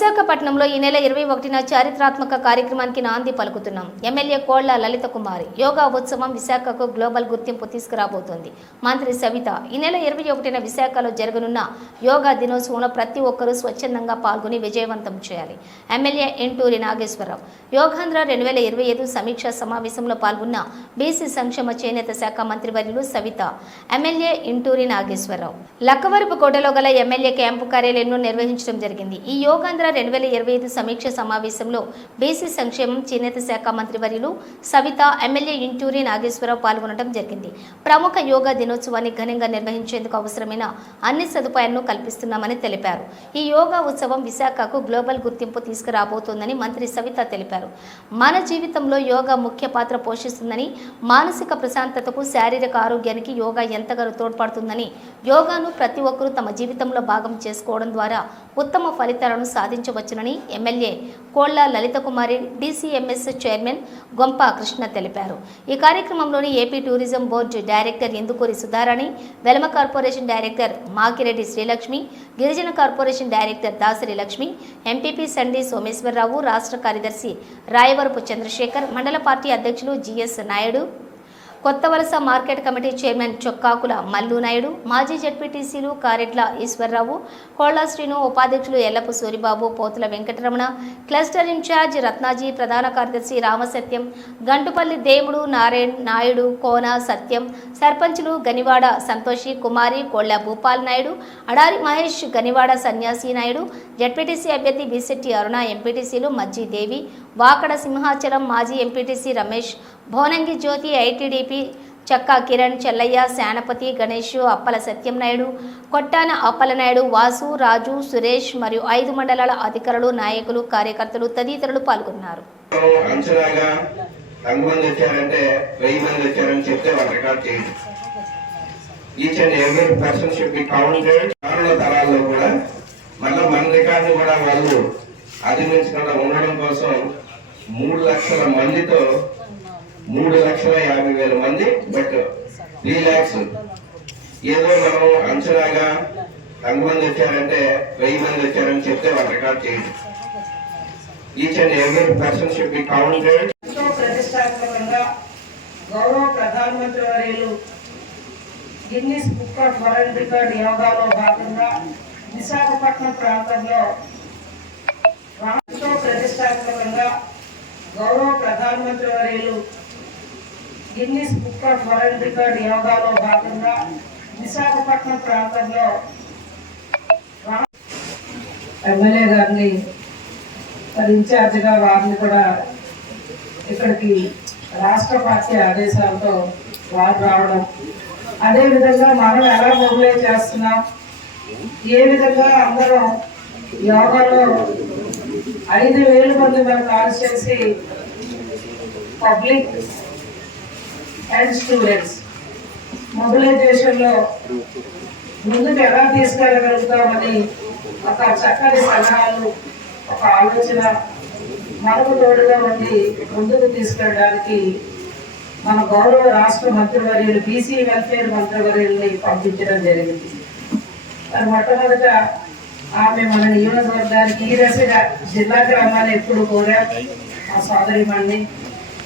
విశాఖపట్నంలో ఈ నెల 21న చారిత్రాత్మక కార్యక్రమానికి నాంది పలుకుతున్నాం. ఎమ్మెల్యే కోళ్ల లలిత కుమారి యోగా ఉత్సవం విశాఖకు గ్లోబల్ గుర్తింపు తీసుకురాబోతోంది. మంత్రి సవిత ఈ నెల 21న విశాఖలో జరగనున్న యోగా దినోత్సవంలో ప్రతి ఒక్కరూ స్వచ్ఛందంగా పాల్గొని విజయవంతం చేయాలి. ఎమ్మెల్యే ఇంటూరి నాగేశ్వరరావు యోగాంధ్ర 2025 సమీక్షా సమావేశంలో పాల్గొన్న బీసీ సంక్షేమ చేనేత శాఖ మంత్రివర్యులు సవిత, ఎమ్మెల్యే ఇంటూరి నాగేశ్వరరావు లక్కవరపుకోటలో గల ఎమ్మెల్యే క్యాంపు కార్యాలయంలో నిర్వహించడం జరిగింది. ఈ యోగాంధ్ర 2025 సమీక్ష సమావేశంలో బీసీ సంక్షేమం చేనేత శాఖ మంత్రివర్యులు సవిత, ఎమ్మెల్యే ఇంటూరి నాగేశ్వరరావు పాల్గొనడం జరిగింది. ప్రముఖ యోగా దినోత్సవాన్ని ఘనంగా నిర్వహించేందుకు అవసరమైన అన్ని సదుపాయాలను కల్పిస్తున్నామని తెలిపారు. ఈ యోగా ఉత్సవం విశాఖకు గ్లోబల్ గుర్తింపు తీసుకురాబోతోందని మంత్రి సవిత తెలిపారు. మన జీవితంలో యోగా ముఖ్య పాత్ర పోషిస్తుందని, మానసిక ప్రశాంతతకు, శారీరక ఆరోగ్యానికి యోగా ఎంతగానో తోడ్పడుతుందని, యోగాను ప్రతి ఒక్కరూ తమ జీవితంలో భాగం చేసుకోవడం ద్వారా ఉత్తమ ఫలితాలను సాధించవచ్చునని MLA Kolla Lalitha Kumari DCMS chairman Gompa Krishna తెలిపారు. ఈ కార్యక్రమంలోని AP tourism board director Indukuri Sudharani, Velama corporation director Makireddy Srilakshmi, గిరిజన corporation director Dasari Lakshmi, MPP Sandi Someswara Rao, రాష్ట్ర కార్యదర్శి రాయవరపు చంద్రశేఖర్, మండల పార్టీ అధ్యక్షులు GS Naidu, Kothavalasa market committee chairman Chokkakula Mallu Naidu, మాజీ జడ్పీటీసీలు కారెట్ల ఈశ్వరరావు, కోళ్ల శ్రీను, ఉపాధ్యక్షులు ఎల్లపు సూరిబాబు, పోతుల వెంకటరమణ, క్లస్టర్ ఇన్ఛార్జ్ రత్నాజీ, ప్రధాన కార్యదర్శి రామసత్యం, గంటుపల్లి దేముడు, నారాయణ్ నాయుడు, కోన సత్యం, సర్పంచులు గనివాడ సంతోషి కుమారి, కోళ్ల భూపాల్ నాయుడు, అడారి మహేష్, గనివాడ సన్యాసి నాయుడు, జడ్పీటీసీ అభ్యర్థి బిశెట్టి అరుణ, ఎంపీటీసీలు మజ్జి దేవి, వాకడ సింహాచలం, మాజీ ఎంపీటీసీ రమేష్, భోనంగి జ్యోతి, ఐటీడీపీ చక్కా కిరణ్, చెల్లయ్య, శానపతి, గణేష్, అప్పల సత్యం నాయుడు, కొట్టాన అప్పలనాయుడు, వాసు, రాజు, సురేష్ మరియు 5 మండలాల అధికారులు, నాయకులు, కార్యకర్తలు తదితరులు పాల్గొన్నారు. ఉండడం కోసం 3 లక్షల మందితో 3,50,000 మంది, బట్ 3 lakhs ఏదో మనం అంచనాగా ఎంతమంది వచ్చారంటే 1000 మంది వచ్చారని చెప్తే వాళ్ళు రికార్డ్ చేయండి. Each and every person should be counted. ప్రతిష్టాత్మకంగా గౌరవ ప్రధానమంత్రి వర్యులు Guinness book of world record యోగాలో భాగంగా విశాఖపట్నం ప్రాంతంలో రాష్ట్ర ప్రతిష్టాత్మకంగా గౌరవ ప్రధానమంత్రి వర్యులు Guinness book of world record యోగాలో భాగంగా విశాఖపట్నం ప్రాంతంలో ఎమ్మెల్యే గారిని ఇన్ఛార్జిగా వారిని కూడా ఇక్కడికి రాష్ట్ర పార్టీ ఆదేశాలతో వారు రావడం, అదేవిధంగా మనం ఎలా మొబిలైజ్ చేస్తున్నాం, ఏ విధంగా అందరం యోగాలో 5,000 మంది మన కాన్స్టిట్యున్సీ పబ్లిక్ అండ్ స్టూడెంట్స్ మొబిలైజేషన్లో ముందుకు ఎలా తీసుకెళ్ళగలుగుతామని ఒక చక్కని సలహాలు, ఒక ఆలోచన మనకు తోడుగా ఉండి ముందుకు తీసుకెళ్ళడానికి మన గౌరవ రాష్ట్ర మంత్రివర్యులు బీసీ వెల్ఫేర్ మంత్రివర్యుల్ని పంపించడం జరిగింది. మొట్టమొదట ఆమె మన నియోజకవర్గానికి ఈ దశగా జిల్లాకి రమ్మని ఎప్పుడు కోరా ఆ సోదరిమణ్ణి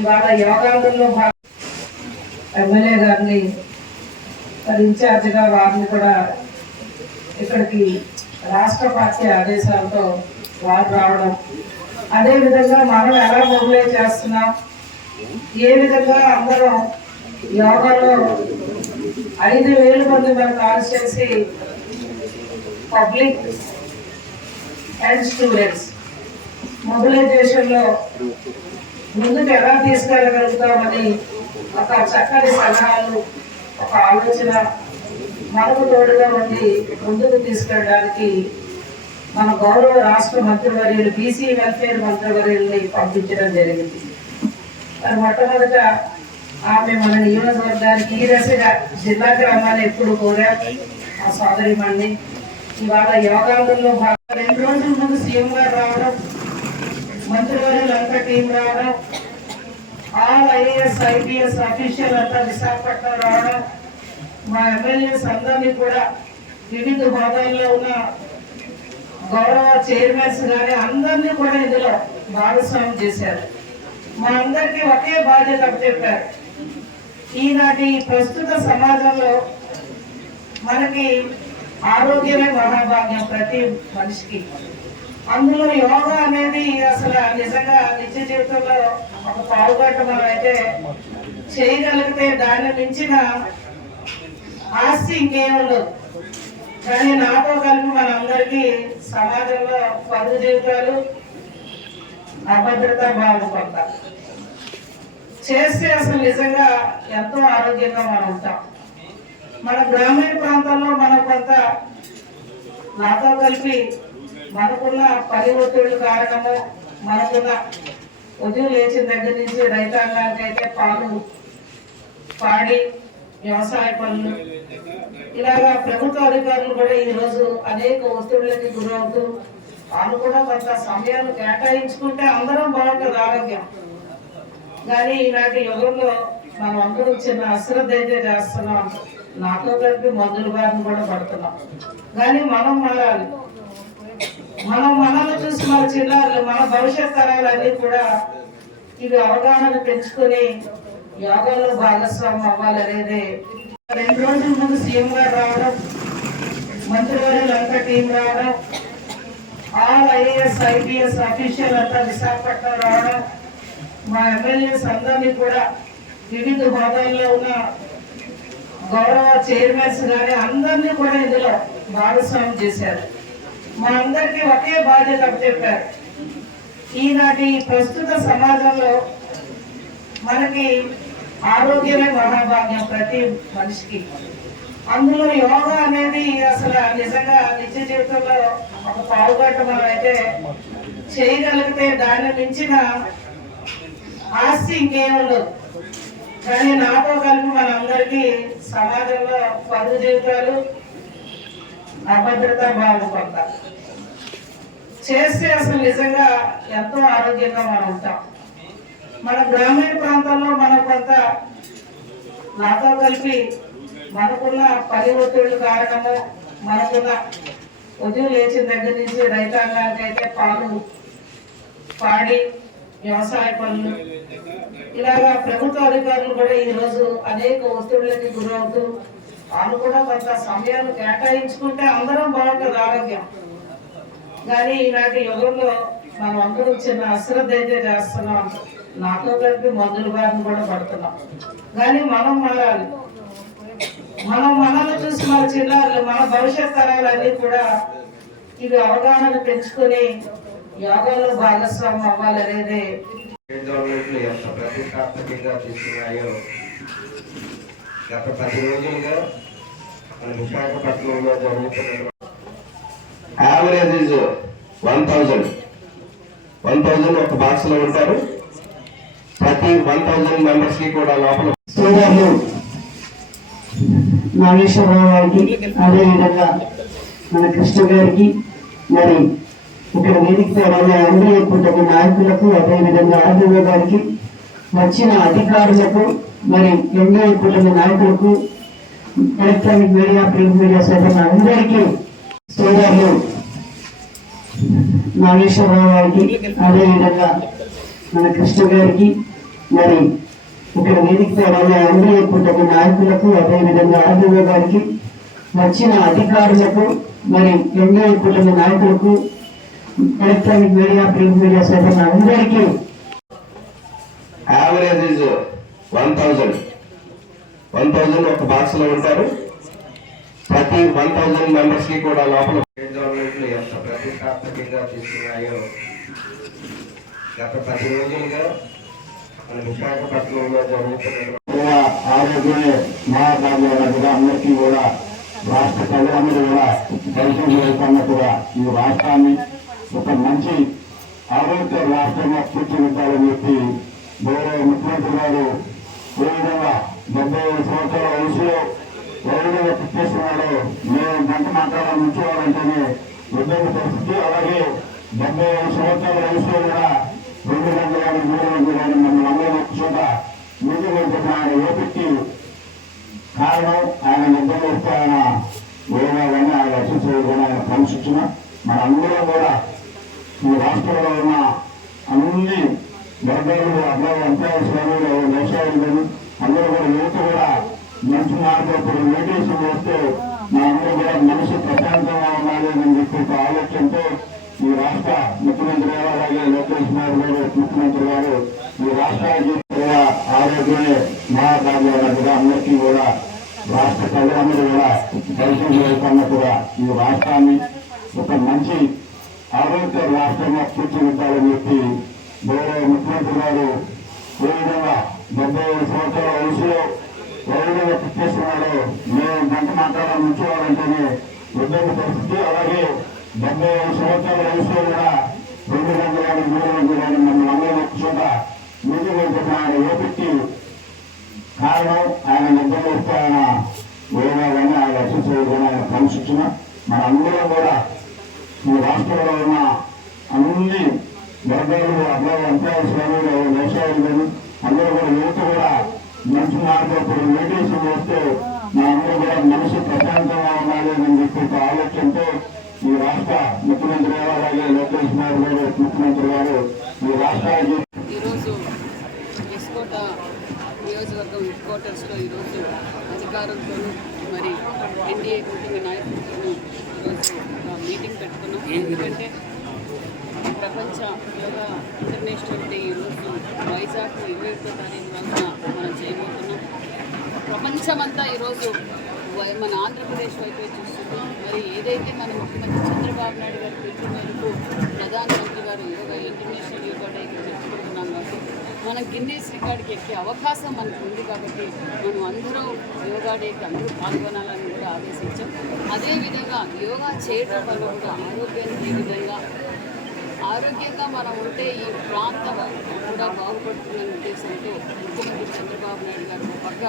ఇవాళ యోగాంధ్రలో ఎమ్మెల్యే గారిని ఇన్ఛార్జిగా వారిని కూడా ఇక్కడికి రాష్ట్ర పార్టీ ఆదేశాలతో వారు రావడం, అదేవిధంగా మనం ఎలా మొబిలైజ్ చేస్తున్నాం, ఏ విధంగా అందరం యోగాలో 5,000 మంది మన కాన్స్టిట్యున్సీ పబ్లిక్ అండ్ స్టూడెంట్స్ మొబిలైజేషన్లో ముందుకు ఎలా తీసుకెళ్ళగలుగుతామని ఒక చక్కని సలహాలు, ఒక ఆలోచన మనకు తోడుగా ఉండి ముందుకు తీసుకెళ్ళడానికి మన గౌరవ రాష్ట్ర మంత్రివర్యులు బీసీ వెల్ఫేర్ మంత్రివర్యుల్ని పంపించడం జరిగింది. మొట్టమొదట ఆమె మన నియోజకవర్గానికి ఈ దశగా జిల్లాకి రమ్మని ఎప్పుడు కోరా ఆ సోదరిమణ్ణి ఇవాళ యోగాంధ్రలో 2 రోజుల ముందు సీఎం గారు రావడం, మంత్రివర్యులు అంతా టీం రావడం, ఆల్ ఐఏఎస్ ఐపీఎస్ అఫీషియల్ అంతా విశాఖపట్నం రావడం, మా ఎమ్మెల్యేస్ అందరినీ కూడా వివిధ హోదాల్లో ఉన్న గౌరవ చైర్మన్స్ కానీ అందరినీ కూడా ఇందులో భాగస్వామ్యం చేశారు. మా అందరికీ ఒకే బాధ్యత చెప్పారు. ఈనాటి ప్రస్తుత సమాజంలో మనకి ఆరోగ్యమే మహాభాగ్యం ప్రతి మనిషికి. అందులో యోగా అనేది అసలు నిజంగా నిత్య జీవితంలో ఒక పావుగంట మనం అయితే చేయగలిగితే దాన్ని మించిన ఆస్తి ఇంకేముండదు. కానీ నాతో కలిపి మనందరికీ సమాజంలో పరుగు జీవితాలు, అభద్రత బాగుపడతా చేస్తే అసలు నిజంగా ఎంతో ఆరోగ్యంగా మనం ఉంటాం. మన గ్రామీణ ప్రాంతంలో మనం కొంత నాతో కలిపి మనకున్న పని ఒత్తిడి కారణము, మనకున్న ఉదయం లేచిన దగ్గర నుంచి రైతాంగానికి అయితే పాలు, పాడి, వ్యవసాయ పనులు, ఇలాగా ప్రభుత్వ అధికారులు కూడా ఈరోజు అనేక ఒత్తిడిలకి గురవుతూ వాళ్ళు కూడా కొంత సమయాన్ని కేటాయించుకుంటే అందరం బాగుంటుంది ఆరోగ్యం. కానీ ఈనాటి యుగంలో మనం అందరూ చిన్న అశ్రద్ధ అయితే చేస్తున్నాం. నాతో కలిపి మందుల బారిన కూడా పడుతున్నాం. కానీ మనం మారాలి. మనల్ని చూసి మన చిన్నారులు, మన భవిష్యత్ తరాలన్నీ కూడా ఇవి అవగాహన పెంచుకొని యోగాలో భాగస్వామ్యం అవ్వాలనేది. 2 రోజుల ముందు సీఎం గారు రావడం, మంత్రివర్యులు అంతా టీం రావడం, ఆల్ ఐఏఎస్ ఐపీఎస్ అఫీషియల్ అంతా విశాఖపట్నం రావడం, మా ఎమ్మెల్యేస్ అందరినీ కూడా వివిధ హోదాల్లో ఉన్న గౌరవ చైర్మన్స్ కానీ అందరినీ కూడా ఇందులో భాగస్వామ్యం చేశారు. మా అందరికీ ఒకే బాధ్యత చెప్పారు. ఈనాటి ప్రస్తుత సమాజంలో మనకి ఆరోగ్యమే మహాభాగ్యం ప్రతి మనిషికి. అందులో యోగా అనేది అసలు నిజంగా నిత్య జీవితంలో ఒక పావుగంట మనం అయితే చేయగలిగితే దాన్ని మించిన ఆస్తి ఇంకేముండదు. కానీ నాతో కలిపి మనందరికీ సమాజంలో పరుగు జీవితాలు, అభద్రత బాగుపడతా చేస్తే అసలు నిజంగా ఎంతో ఆరోగ్యంగా మనం ఉంటాం. మన గ్రామీణ ప్రాంతంలో మనం కొంత నాతో కలిపి మనకున్న పని ఒత్తిడి కారణము, మనకున్న ఉదయం లేచిన దగ్గర నుంచి రైతాంగానికి అయితే పాలు, పాడి, వ్యవసాయ పనులు, ఇలాగా ప్రభుత్వ అధికారులు కూడా ఈరోజు అనేక ఒత్తిడిలకి గురవుతూ వాళ్ళు కూడా కొంత సమయాన్ని కేటాయించుకుంటే అందరం బాగుంటుంది ఆరోగ్యం. కానీ ఈనాటి యుగంలో మనం అందరూ చిన్న అశ్రద్ధ అయితే చేస్తున్నాం. నాతో కలిపి మందుల బారిన కూడా పడుతున్నాం. కానీ మనం మారాలి. మనల్ని చూసి మన చిన్నారులు, మన భవిష్యత్ తరాలన్నీ కూడా ఇవి అవగాహన పెంచుకొని యోగాలో భాగస్వామ్యం అవ్వాలనేది. గవర్నమెంట్లు ఎంత ప్రతిష్టాత్మకంగా తీసుకున్నాయో గత 10 రోజులుగా మన విశాఖపట్నంలో జరుగుతున్న యావరేజ్ ఈజ్ 1000 ఒక బాక్స్ లో ఉంటారు. ప్రతి 1000 మెంబర్స్ కి కూడా లోపల సోదరులు నాగేశ్వరరావు గారికి, అదేవిధంగా మన కృష్ణ గారికి, మరి ఇక్కడ వేదికతో ఎన్డీఏ కూటమి నాయకులకు, అదేవిధంగా ఆర్డీఓ గారికి, వచ్చిన అధికారులకు, మరి ఎన్డీఏ కూటమి నాయకులకు, ఎలక్ట్రానిక్ మీడియా, ప్రింట్ మీడియా సోదరులు అందరికీ, సోదరులు నాగేశ్వరరావు గారికి, అదేవిధంగా మన కృష్ణ గారికి, మరి ఇక్కడ వేదికతో ఎన్డీఏ కూటమి నాయకులకు, అదేవిధంగా ఆర్డీఓ గారికి, వచ్చిన అధికారులకు, మరి ఎన్డీఏ కూటమి నాయకులకు, ఎలక్ట్రానిక్ మీడియా, ప్రింట్ మీడియా సోదరులు అందరికీ. యావరేజ్ ఈజ్ 1000 ఒక బాక్స్ లో ఉంటారు. ప్రతి 1000 మెంబర్స్ కి కూడా లోపల గవర్నమెంట్లు ఎంత ప్రతిష్టాత్మకంగా తీసుకున్నాయో గత 10 రోజులుగా మన విశాఖపట్నంలో జరుగుతున్న ఆరోగ్యమే మహాభాగ్యం అన్నట్టుగా అందరికీ కూడా రాష్ట్ర ప్రజలందరూ కూడా దర్శనం చేస్తున్నట్టుగా ఈ రాష్ట్రాన్ని ఒక మంచి ఆరోగ్య రాష్ట్రంగా తీర్చిదిద్దాలని చెప్పి గౌరవ ముఖ్యమంత్రి గారు ఏ విధంగా 75 సంవత్సరాల వయసులో ఏ విధంగా చేస్తున్నాడో మేము గంట మాట్లాడాలని ఉంచేవారంటేనే ఇబ్బంది పరిస్థితి. అలాగే 75 సంవత్సరాల వయసులో కూడా 2 గంటలు కానీ 3 గంటలు కానీ మమ్మల్ని అందరూ ఒక చోట మీటింగ్ పెట్టుకున్న ఆయన ఓపికకి కారణం ఆయన నిద్రలో వస్తే ఆయన యోగా కానీ ఆయన ఎక్సర్సైజ్ కానీ ఆయన క్రమశిక్షణ మనందరం కూడా ఈ రాష్ట్రంలో ఉన్న అన్ని వర్గాలు అబ్బాయి అంశాల శ్రమలు వ్యవసాయాలు అందరూ కూడా యువత కూడా మంచి మార్పు ఇప్పుడు మెడిటేషన్ చేస్తే మా అందరూ కూడా మనసు ప్రశాంతంగా ఉండాలి అని చెప్పి ఒక ఆలోచనతో ఈ రాష్ట్ర ముఖ్యమంత్రి గారు అలాగే లోకేష్ బాబు గారు ముఖ్యమంత్రి గారు ఈ రాష్ట్రానికి ఆరోగ్యమే మహాకార్యం అన్నట్టుగా అందరికీ కూడా రాష్ట్ర ప్రజలందరూ కూడా పరిశీలన చేస్తున్నట్టుగా ఈ రాష్ట్రాన్ని ఒక మంచి ఆరోగ్య రాష్ట్రంగా తీర్చిదిద్దాలని చెప్పి గౌరవ ముఖ్యమంత్రి గారు ఏ విధంగా 75 సంవత్సరాల వయసులో ఏ విధంగా తీసుకున్నాడో మేము గంట మాట్లాడాలని ఉంచేవారంటేనే ఇబ్బంది పరిస్థితి. అలాగే 75 సంవత్సరాల వయసులో కూడా 2 గంటలు కానీ 3 గంటలు కానీ మమ్మల్ని అందరూ చోట మీటింగ్ వెళ్తున్న ఆయన ఓపికి కారణం ఆయన నిద్ర వస్తే ఆయన వేగాలని ఆయన రచించడం ఆయన క్రమశిక్షణ మనందరం కూడా ఈ రాష్ట్రంలో ఉన్న అన్ని వర్గాలు అబ్బాయి అంశాల శ్రమలు వ్యవసాయాలు అందరూ కూడా యువత కూడా మంచి మార్పు ఇప్పుడు మెడిటేషన్ చేస్తే మా అందరూ కూడా మనసు ప్రశాంతంగా ఉండాలి అని చెప్పి ఒక ఆలోచనతో ఈ రాష్ట్ర ముఖ్యమంత్రి గారు అలాగే లోకేష్ బాబు గారు ముఖ్యమంత్రి గారు ఈ రాష్ట్రానికి ఈరోజు ఎస్కోట నియోజకవర్గం హెడ్ క్వార్టర్స్లో ఈరోజు అధికారులతో మరి ఎన్డీఏ కూటమి నాయకులతో ఈరోజు మీటింగ్ పెట్టుకున్నాం. ఎందుకంటే ప్రపంచ యోగా ఇంటర్నేషనల్ డే ఈరోజు వైజాగ్ 21వ తారీఖు రోజున మనం చేయబోతున్నాం. ప్రపంచమంతా ఈరోజు మన ఆంధ్రప్రదేశ్ వైపే చూస్తుంది. మరి ఏదైతే మన ముఖ్యమంత్రి చంద్రబాబు నాయుడు గారి పిలుపు మేరకు ప్రధానమంత్రి గారు యోగా ఇంటర్నేషనల్ యోగా డేకి జరుపుకుంటున్నాం కాబట్టి మనం గిన్నీస్ రికార్డుకి ఎక్కే అవకాశం మనకు ఉంది కాబట్టి మనం అందరూ యోగా డేకి అందరూ పాల్గొనాలని కూడా ఆదేశించాం. అదేవిధంగా యోగా చేయడం వల్ల కూడా ఆరోగ్యానికి ఏ విధంగా ఆరోగ్యంగా మనం ఉంటే ఈ ప్రాంతం కూడా బాగుపడుతుందనే ఉద్దేశంతో ముఖ్యమంత్రి చంద్రబాబు నాయుడు గారు ఒక పక్క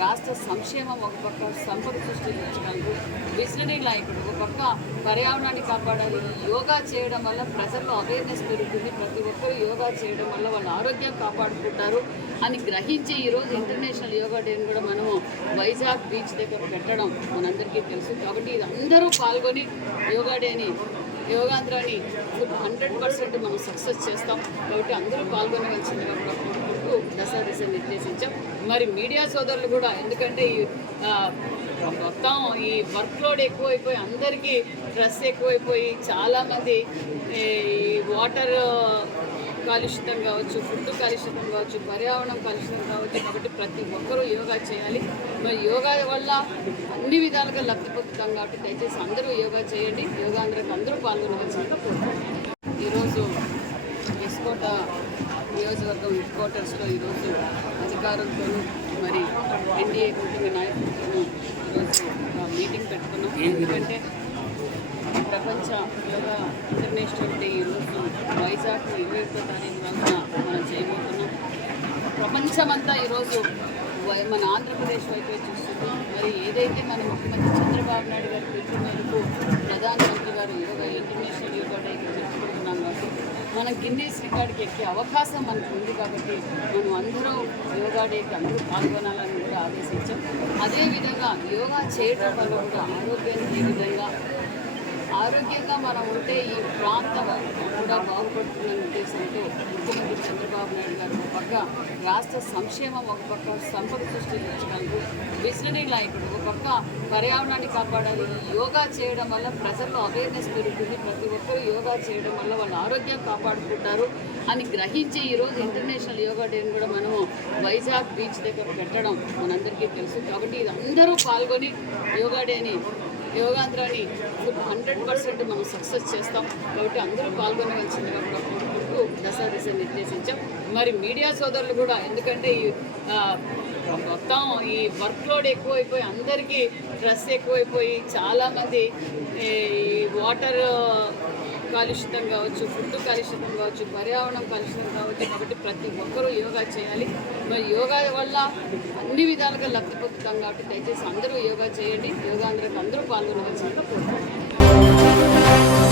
రాష్ట్ర సంక్షేమం, ఒక పక్క సంపద సృష్టించగలరు, విజనరీ నాయకుడు, ఒక పక్క పర్యావరణాన్ని కాపాడాలి. యోగా చేయడం వల్ల ప్రజల్లో అవేర్నెస్ పెరుగుతుంది, ప్రతి ఒక్కరూ యోగా చేయడం వల్ల వాళ్ళ ఆరోగ్యం కాపాడుకుంటారు అని గ్రహించి ఈరోజు ఇంటర్నేషనల్ యోగా డేని కూడా మనము వైజాగ్ బీచ్ దగ్గర పెట్టడం మనందరికీ తెలుసు. కాబట్టి ఇది అందరూ పాల్గొని యోగా డేని యోగాంధ్రాన్ని 100% మనం సక్సెస్ చేస్తాం. కాబట్టి అందరూ పాల్గొనవలసిందిగా కూడా కోరుకుంటూ దశ నిర్దేశించాం. మరి మీడియా సోదరులు కూడా, ఎందుకంటే ఈ మొత్తం ఈ వర్క్ లోడ్ ఎక్కువైపోయి అందరికీ స్ట్రెస్ ఎక్కువైపోయి చాలామంది ఈ వాటర్ కాలుష్యం కావచ్చు, ఫుడ్ కాలుష్యం కావచ్చు, పర్యావరణం కాలుష్యం కావచ్చు. కాబట్టి ప్రతి ఒక్కరూ యోగా చేయాలి. మరి యోగా వల్ల అన్ని విధాలుగా లబ్ధి పొందుతాం. కాబట్టి దయచేసి అందరూ యోగా చేయండి. యోగాంధ్రకు అందరూ పాల్గొనవలసిందిగా కోరుకుంటున్నాం. ఈరోజు ఎస్కోట నియోజకవర్గం హెడ్ క్వార్టర్స్లో ఈరోజు అధికారులతో మరి ఎన్డీఏ కూటమి నాయకులతో ఈరోజు మీటింగ్ పెట్టుకున్నాం. ఎందుకంటే ప్రపంచ యోగా ఇంటర్నేషనల్ డే ఈరోజు వైజాగ్ 21వ తారీఖు రోజున మనం చేయబోతున్నాం. ప్రపంచమంతా ఈరోజు మన ఆంధ్రప్రదేశ్ వైపే చూస్తుంది. మరి ఏదైతే మన ముఖ్యమంత్రి చంద్రబాబు నాయుడు గారి పిలుపు మేరకు ప్రధానమంత్రి గారు యోగా ఇంటర్నేషనల్ యోగా డేకి జరుపుకుంటున్నాం కాబట్టి మనం గిన్నీస్ రికార్డుకి ఎక్కే అవకాశం మనకు ఉంది. కాబట్టి మనం అందరూ యోగా డేకి అందరూ పాల్గొనాలని కూడా ఆదేశించాం. అదేవిధంగా యోగా చేయడం వల్ల కూడా ఆరోగ్యానికి ఏ విధంగా ఆరోగ్యంగా మనం ఉంటే ఈ ప్రాంతం కూడా బాగుపడుతుందనే ఉద్దేశంతో ముఖ్యమంత్రి చంద్రబాబు నాయుడు గారు ఒక పక్క రాష్ట్ర సంక్షేమం, ఒక పక్క సంపద సృష్టించగలరు, విజనరీ నాయకుడు, ఒక పక్క పర్యావరణాన్ని కాపాడాలి. యోగా చేయడం వల్ల ప్రజల్లో అవేర్నెస్ పెరుగుతుంది, ప్రతి ఒక్కరూ యోగా చేయడం వల్ల వాళ్ళ ఆరోగ్యం కాపాడుకుంటారు అని గ్రహించి ఈరోజు ఇంటర్నేషనల్ యోగా డేని కూడా మనము వైజాగ్ బీచ్ దగ్గర పెట్టడం మనందరికీ తెలుసు. కాబట్టి ఇది అందరూ పాల్గొని యోగా డేని యోగాంధ్రాన్ని 100% మనం సక్సెస్ చేస్తాం. కాబట్టి అందరూ పాల్గొనవలసిందిగా కూడా కోరుకుంటూ దశ నిర్దేశించాం. మరి మీడియా సోదరులు కూడా, ఎందుకంటే ఈ మొత్తం ఈ వర్క్ లోడ్ ఎక్కువైపోయి అందరికీ స్ట్రెస్ ఎక్కువైపోయి చాలామంది ఈ వాటర్ కాలుష్యం కావచ్చు, ఫుడ్ కాలుష్యం కావచ్చు, పర్యావరణం కాలుష్యం కావచ్చు. కాబట్టి ప్రతి ఒక్కరూ యోగా చేయాలి. మరి యోగా వల్ల అన్ని విధాలుగా లబ్ధి పొందుతాం. కాబట్టి దయచేసి అందరూ యోగా చేయండి. యోగాంధ్రకు అందరూ పాల్గొనవలసిందిగా కోరుకుంటున్నాం.